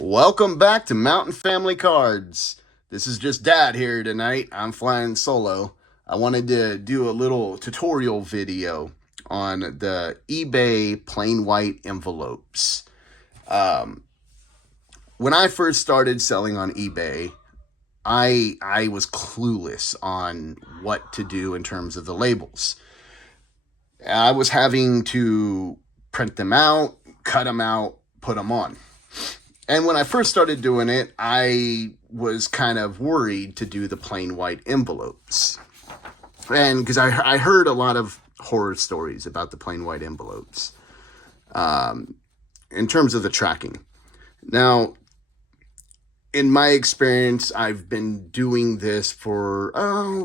Welcome back to Mountain Family Cards. This is just Dad here tonight. I'm flying solo. I wanted to do a little tutorial video on the eBay plain white envelopes. When I first started selling on eBay, I was clueless on what to do in terms of the labels. I was having to print them out, cut them out, put them on. And when I first started doing it, I was kind of worried to do the plain white envelopes. And because I heard a lot of horror stories about the plain white envelopes in terms of the tracking. Now, in my experience, I've been doing this for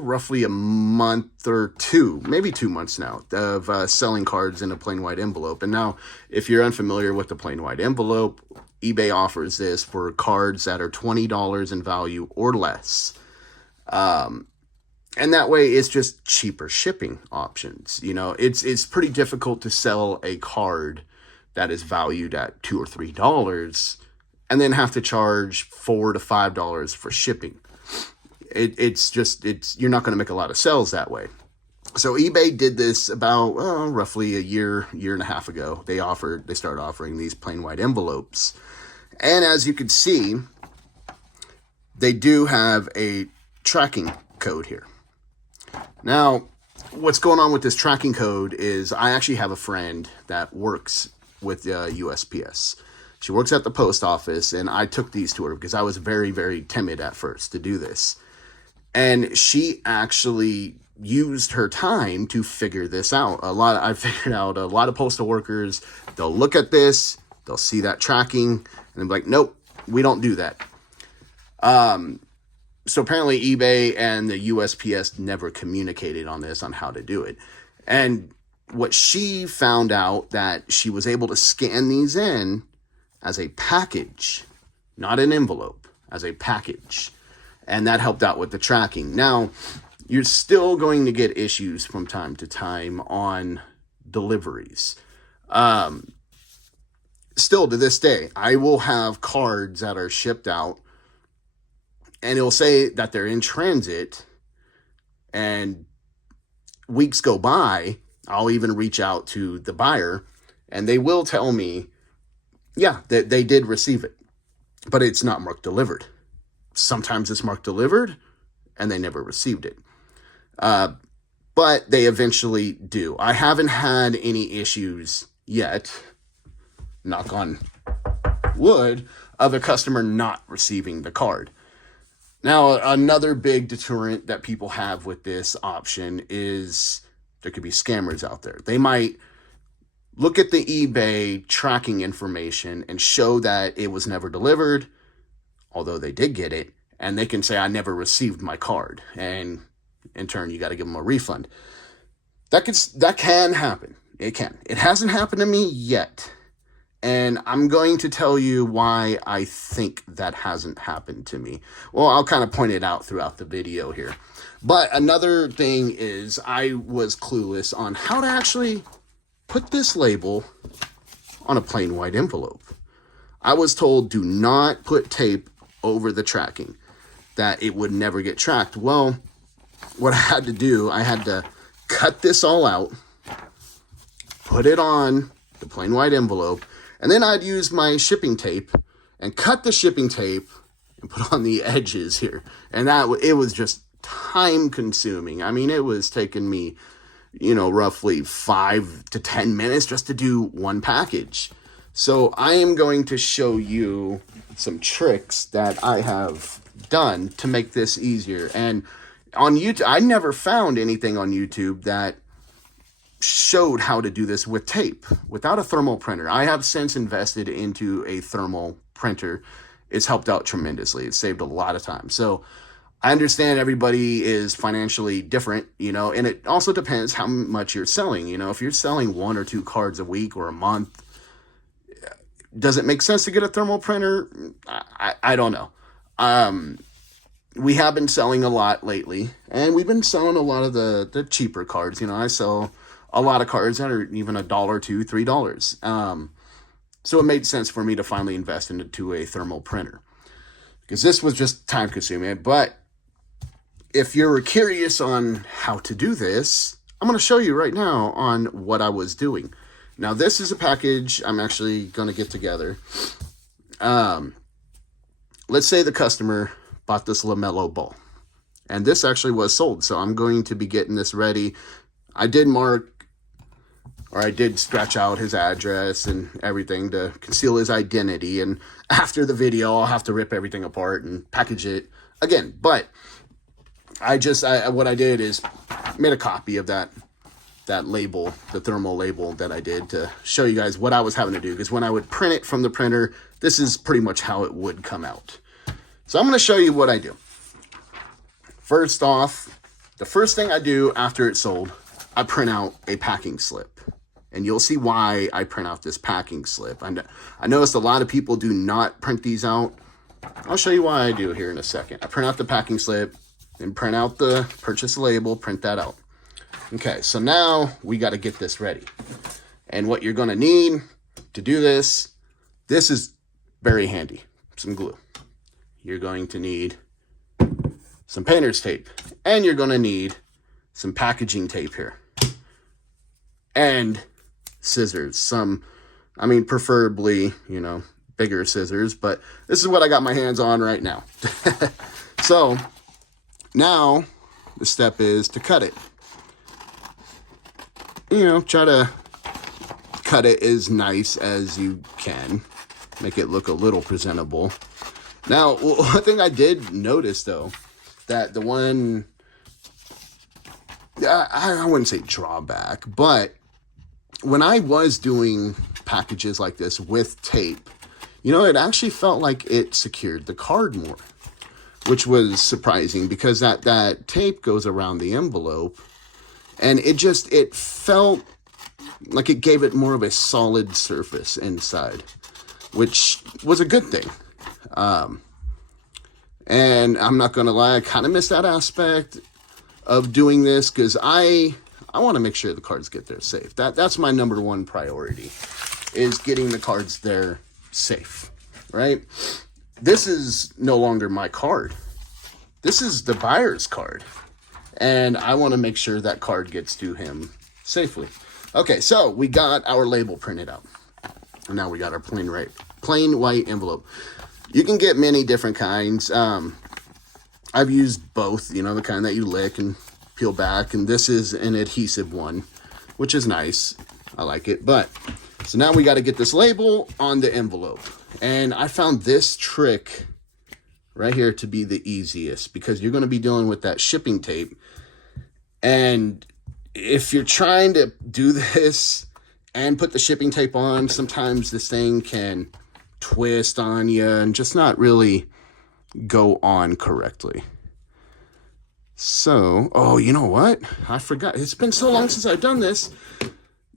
roughly a month or two, maybe 2 months now, of selling cards in a plain white envelope. And now, if you're unfamiliar with the plain white envelope, eBay offers this for cards that are $20 in value or less. And that way, it's just cheaper shipping options. You know, it's pretty difficult to sell a card that is valued at $2 or $3 and then have to charge $4 to $5 for shipping. It's you're not going to make a lot of sales that way. So eBay did this about roughly a year and a half ago. They started offering these plain white envelopes. And as you can see, they do have a tracking code here. Now, what's going on with this tracking code is I actually have a friend that works with USPS. She works at the post office, and I took these to her because I was very, very timid at first to do this. And she actually used her time to figure this out. I figured out a lot of postal workers, they'll look at this, they'll see that tracking, and they'll be like, nope, we don't do that. So apparently eBay and the USPS never communicated on this, on how to do it. And what she found out, that she was able to scan these in as a package, not an envelope, as a package. And that helped out with the tracking. Now, you're still going to get issues from time to time on deliveries. Still to this day, I will have cards that are shipped out and it'll say that they're in transit, and weeks go by. I'll even reach out to the buyer and they will tell me, yeah, they did receive it, but it's not marked delivered. Sometimes it's marked delivered and they never received it. But they eventually do. I haven't had any issues yet, knock on wood, of a customer not receiving the card. Now, another big deterrent that people have with this option is there could be scammers out there. They might look at the eBay tracking information and show that it was never delivered, although they did get it, and they can say, I never received my card. And in turn, you got to give them a refund. That can happen. It can. It hasn't happened to me yet. And I'm going to tell you why I think that hasn't happened to me. Well, I'll kind of point it out throughout the video here. But another thing is I was clueless on how to actually put this label on a plain white envelope. I was told do not put tape over the tracking, that it would never get tracked. Well, what I had to do, I had to cut this all out, put it on the plain white envelope, and then I'd use my shipping tape and cut the shipping tape and put on the edges here. And it was just time consuming. I mean, it was taking me, roughly 5 to 10 minutes just to do one package. So I am going to show you some tricks that I have done to make this easier. And on YouTube, I never found anything on YouTube that showed how to do this with tape, without a thermal printer. I have since invested into a thermal printer. It's helped out tremendously. It saved a lot of time. So I understand everybody is financially different, and it also depends how much you're selling. If you're selling 1 or 2 cards a week or a month, does it make sense to get a thermal printer? I don't know. We have been selling a lot lately, and we've been selling a lot of the cheaper cards. I sell a lot of cards that are even $1, $2, $3. So it made sense for me to finally invest into a thermal printer, because this was just time consuming. But if you're curious on how to do this, I'm going to show you right now on what I was doing. Now, this is a package I'm actually going to get together. Let's say the customer bought this LaMelo ball, and this actually was sold. So I'm going to be getting this ready. I did scratch out his address and everything to conceal his identity. And after the video, I'll have to rip everything apart and package it again. But what I did is made a copy of that label, the thermal label that I did, to show you guys what I was having to do. Because when I would print it from the printer, this is pretty much how it would come out. So I'm going to show you what I do. First off, the first thing I do after it's sold, I print out a packing slip. And you'll see why I print out this packing slip. I noticed a lot of people do not print these out. I'll show you why I do here in a second. I print out the packing slip and print out the purchase label, print that out. Okay, so now we got to get this ready. And what you're going to need to do this is very handy. Some glue. You're going to need some painter's tape. And you're going to need some packaging tape here. And scissors. Preferably, bigger scissors, but this is what I got my hands on right now. So now the step is to cut it. Try to cut it as nice as you can. Make it look a little presentable. Now, one thing I did notice, though, that the one, I wouldn't say drawback, but when I was doing packages like this with tape, it actually felt like it secured the card more, which was surprising, because that tape goes around the envelope, and it felt like it gave it more of a solid surface inside, which was a good thing. And I'm not going to lie, I kind of miss that aspect of doing this, because I want to make sure the cards get there safe. That's my number one priority, is getting the cards there safe, right? This is no longer my card. This is the buyer's card. And I want to make sure that card gets to him safely. Okay, so we got our label printed out. And now we got our plain white envelope. You can get many different kinds. I've used both, the kind that you lick and peel back. And this is an adhesive one, which is nice. I like it. But, so now we got to get this label on the envelope. And I found this trick right here to be the easiest, because you're going to be dealing with that shipping tape. And if you're trying to do this and put the shipping tape on, sometimes this thing can twist on you and just not really go on correctly. So, oh, you know what? I forgot. It's been so long since I've done this.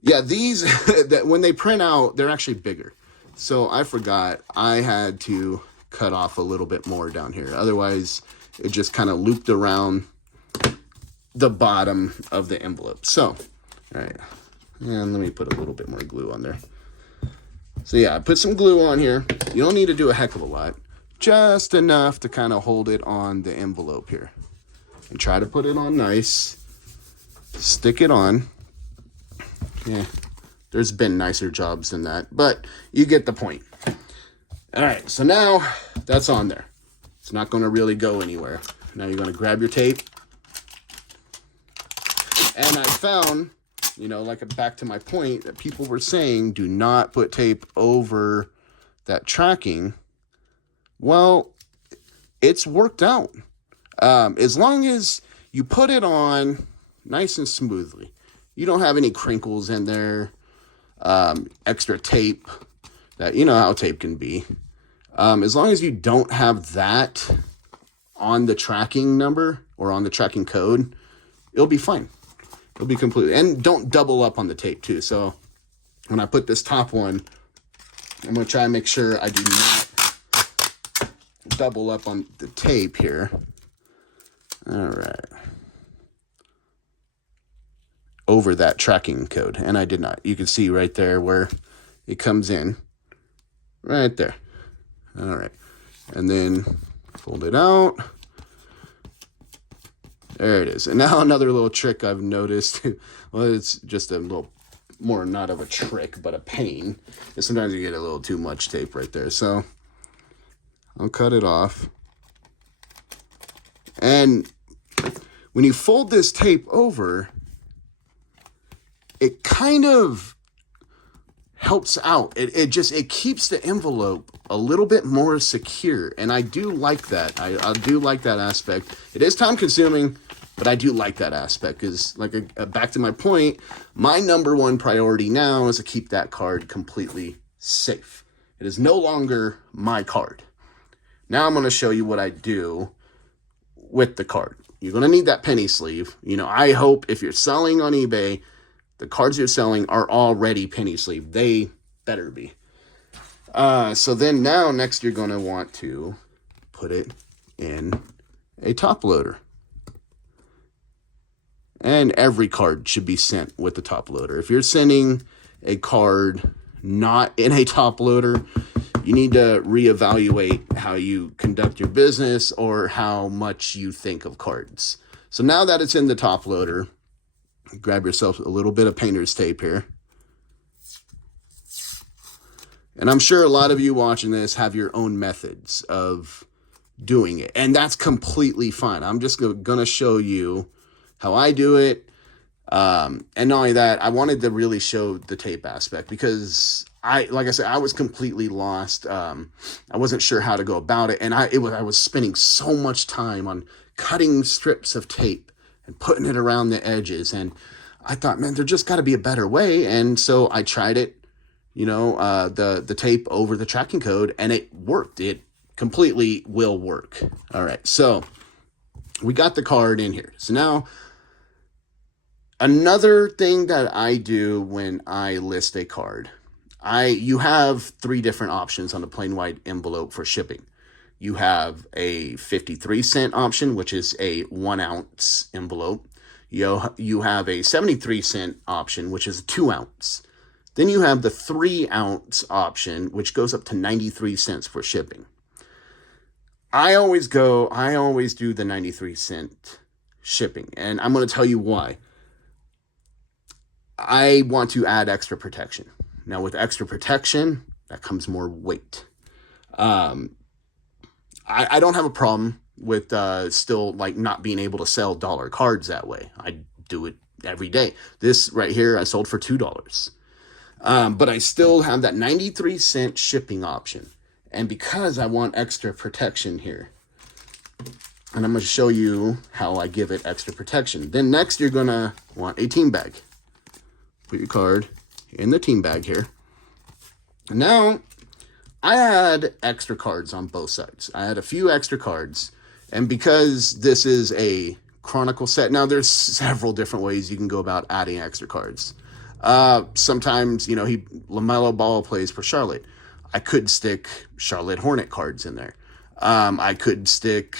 Yeah, these, that when they print out, they're actually bigger. So I forgot I had to cut off a little bit more down here. Otherwise, it just kind of looped around the bottom of the envelope. So, all right. And let me put a little bit more glue on there. So yeah, I put some glue on here. You don't need to do a heck of a lot. Just enough to kind of hold it on the envelope here. And try to put it on nice. Stick it on. Yeah, there's been nicer jobs than that, but you get the point. All right, so now that's on there. It's not going to really go anywhere. Now you're going to grab your tape. And I found, like back to my point that people were saying, do not put tape over that tracking. Well, it's worked out. As long as you put it on nice and smoothly. You don't have any crinkles in there, extra tape, that how tape can be. As long as you don't have that on the tracking number or on the tracking code, it'll be fine. It'll be completely, and don't double up on the tape too. So when I put this top one, I'm going to try and make sure I do not double up on the tape here. All right. Over that tracking code, and I did not. You can see right there where it comes in. right there. All right. And then fold it out. There it is. And now another little trick I've noticed. Well, it's just a little more not of a trick, but a pain. And sometimes you get a little too much tape right there. So I'll cut it off. And when you fold this tape over, it kind of helps out. It keeps the envelope a little bit more secure. And I do like that. I do like that aspect. It is time consuming, but I do like that aspect because, like, back to my point, my number one priority now is to keep that card completely safe. It is no longer my card. Now I'm going to show you what I do with the card. You're going to need that penny sleeve. You know, I hope if you're selling on eBay, the cards you're selling are already penny sleeve. They better be. So then now next you're going to want to put it in a top loader. And every card should be sent with the top loader. If you're sending a card not in a top loader, you need to reevaluate how you conduct your business or how much you think of cards. So now that it's in the top loader, grab yourself a little bit of painter's tape here. And I'm sure a lot of you watching this have your own methods of doing it. And that's completely fine. I'm just going to show you how I do it. And not only that, I wanted to really show the tape aspect because like I said, I was completely lost. I wasn't sure how to go about it. And I was spending so much time on cutting strips of tape and putting it around the edges. And I thought, man, there just got to be a better way. And so I tried it, you know, the tape over the tracking code, and it worked. It completely will work. All right. So we got the card in here. So now another thing that I do when I list a card, you have 3 different options on the plain white envelope for shipping. You have a 53-cent option, which is a 1-ounce envelope. You have a 73-cent option, which is a 2-ounce. Then you have the 3-ounce option, which goes up to 93 cents for shipping. I always do the 93-cent shipping, and I'm going to tell you why. I want to add extra protection. Now, with extra protection, that comes more weight. I don't have a problem with still like not being able to sell dollar cards that way. I do it every day. This right here, I sold for $2. But I still have that 93-cent shipping option. And because I want extra protection here, and I'm going to show you how I give it extra protection. Then next, you're going to want a team bag. Put your card in the team bag here. And now, I had extra cards on both sides. I had a few extra cards. And because this is a Chronicle set, now there's several different ways you can go about adding extra cards. Sometimes, you know, LaMelo Ball plays for Charlotte. I could stick Charlotte Hornet cards in there. I could stick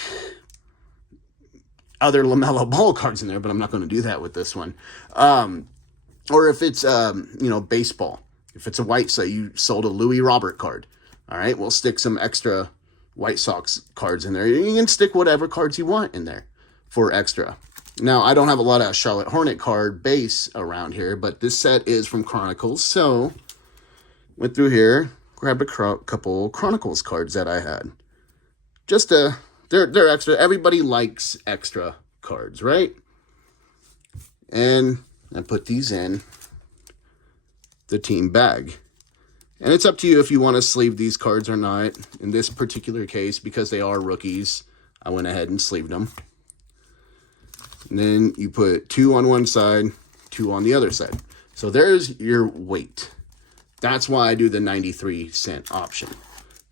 other LaMelo Ball cards in there, but I'm not going to do that with this one. Or if it's, baseball. If it's a White Sox, you sold a Louis Robert card. All right, we'll stick some extra White Sox cards in there. You can stick whatever cards you want in there for extra. Now, I don't have a lot of Charlotte Hornet card base around here, but this set is from Chronicles. So, went through here, grabbed a couple Chronicles cards that I had. Just they're extra. Everybody likes extra cards, right? And I put these in the team bag. And it's up to you if you want to sleeve these cards or not. In this particular case, because they are rookies, I went ahead and sleeved them. And then you put 2 on one side, 2 on the other side. So there's your weight. That's why I do the 93-cent option.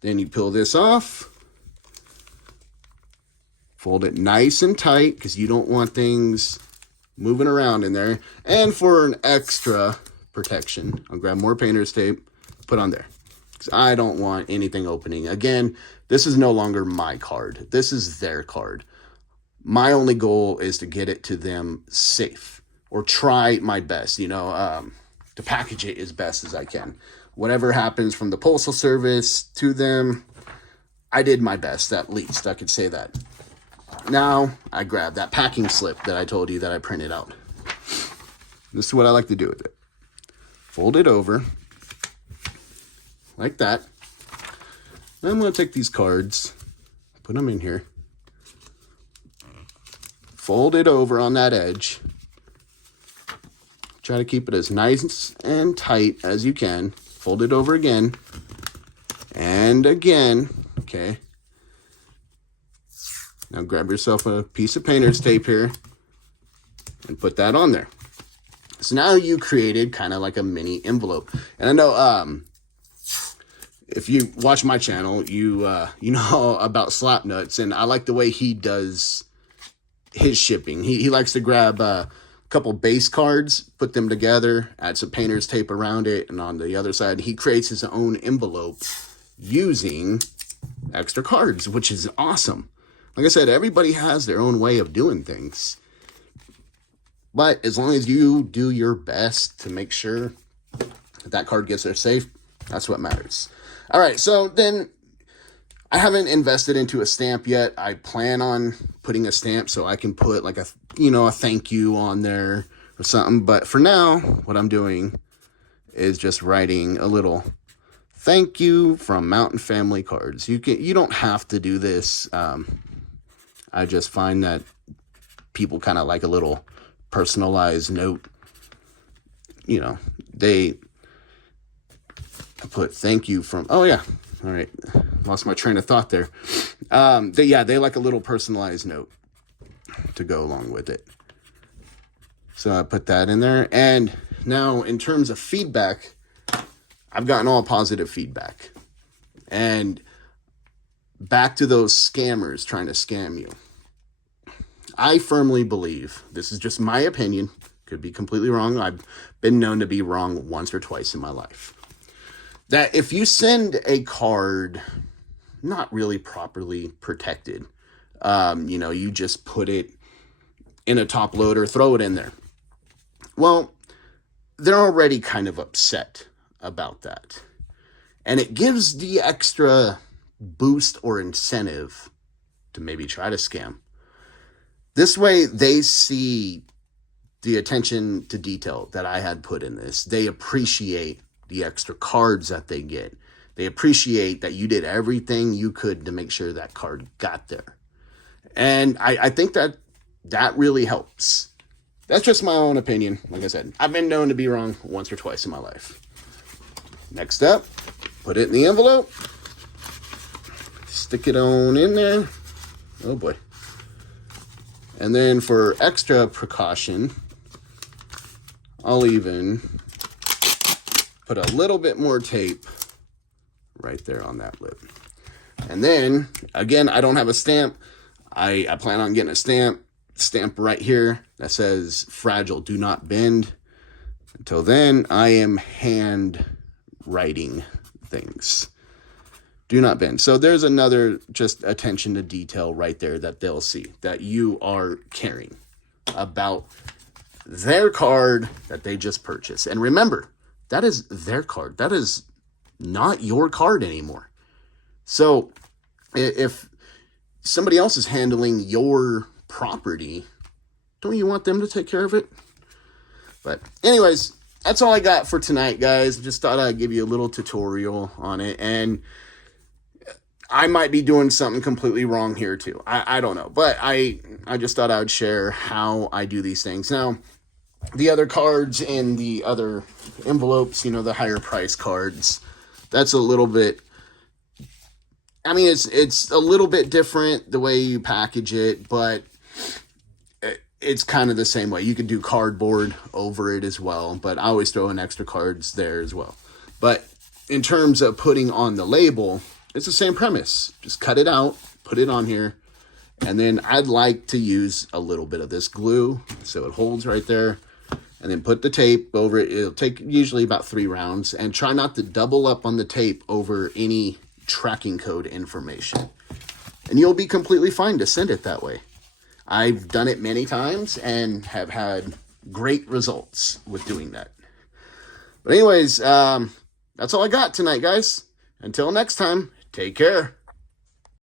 Then you peel this off. Fold it nice and tight because you don't want things moving around in there. And for an extra protection, I'll grab more painter's tape, put on there. Because I don't want anything opening. Again, this is no longer my card. This is their card. My only goal is to get it to them safe, or try my best, to package it as best as I can. whatever happens from the Postal Service to them, I did my best, at least. I could say that. Now, I grabbed that packing slip that I told you that I printed out. This is what I like to do with it. Fold it over, like that. Then I'm going to take these cards, put them in here. Fold it over on that edge. Try to keep it as nice and tight as you can. Fold it over again. And again. Okay. Now grab yourself a piece of painter's tape here. And put that on there. So now you created kind of like a mini envelope. And I know if you watch my channel, you know about Slapnuts. And I like the way he does his shipping. He likes to grab couple base cards, put them together, add some painter's tape around it, and on the other side he creates his own envelope using extra cards, which is awesome. Like I said, everybody has their own way of doing things, but as long as you do your best to make sure that card gets there safe, that's what matters. All right, so then I haven't invested into a stamp yet. I plan on putting a stamp so I can put like a thank you on there or something. But for now, what I'm doing is just writing a little thank you from Mountain Family Cards. You don't have to do this. I just find that people kind of like a little personalized note. They put thank you from, oh yeah. All right, lost my train of thought there. They like a little personalized note to go along with it. So I put that in there. And now in terms of feedback, I've gotten all positive feedback. And back to those scammers trying to scam you. I firmly believe, this is just my opinion, could be completely wrong. I've been known to be wrong once or twice in my life. That if you send a card not really properly protected, you just put it in a top loader, throw it in there. Well, they're already kind of upset about that. And it gives the extra boost or incentive to maybe try to scam. This way, they see the attention to detail that I had put in this. They appreciate the extra cards that they get. They appreciate that you did everything you could to make sure that card got there. And I think that really helps. That's just my own opinion. Like I said, I've been known to be wrong once or twice in my life. Next up, put it in the envelope. Stick it on in there. Oh boy. And then for extra precaution, I'll even put a little bit more tape right there on that lip. And then, again, I don't have a stamp. I plan on getting a stamp right here that says fragile, do not bend. Until then, I am hand writing things. Do not bend. So there's another just attention to detail right there that they'll see, that you are caring about their card that they just purchased. And remember, that is their card. That is not your card anymore. So if somebody else is handling your property, don't you want them to take care of it? But anyways, that's all I got for tonight, guys. Just thought I'd give you a little tutorial on it. And I might be doing something completely wrong here too. I don't know. But I just thought I would share how I do these things. Now, the other cards in the other envelopes, the higher price cards, that's a little bit, it's a little bit different the way you package it, but it's kind of the same way. You could do cardboard over it as well, but I always throw in extra cards there as well. But in terms of putting on the label, it's the same premise. Just cut it out, put it on here, and then I'd like to use a little bit of this glue so it holds right there. And then put the tape over it. It'll take usually about 3 rounds. And try not to double up on the tape over any tracking code information. And you'll be completely fine to send it that way. I've done it many times and have had great results with doing that. But anyways, That's all I got tonight, guys. Until next time, take care.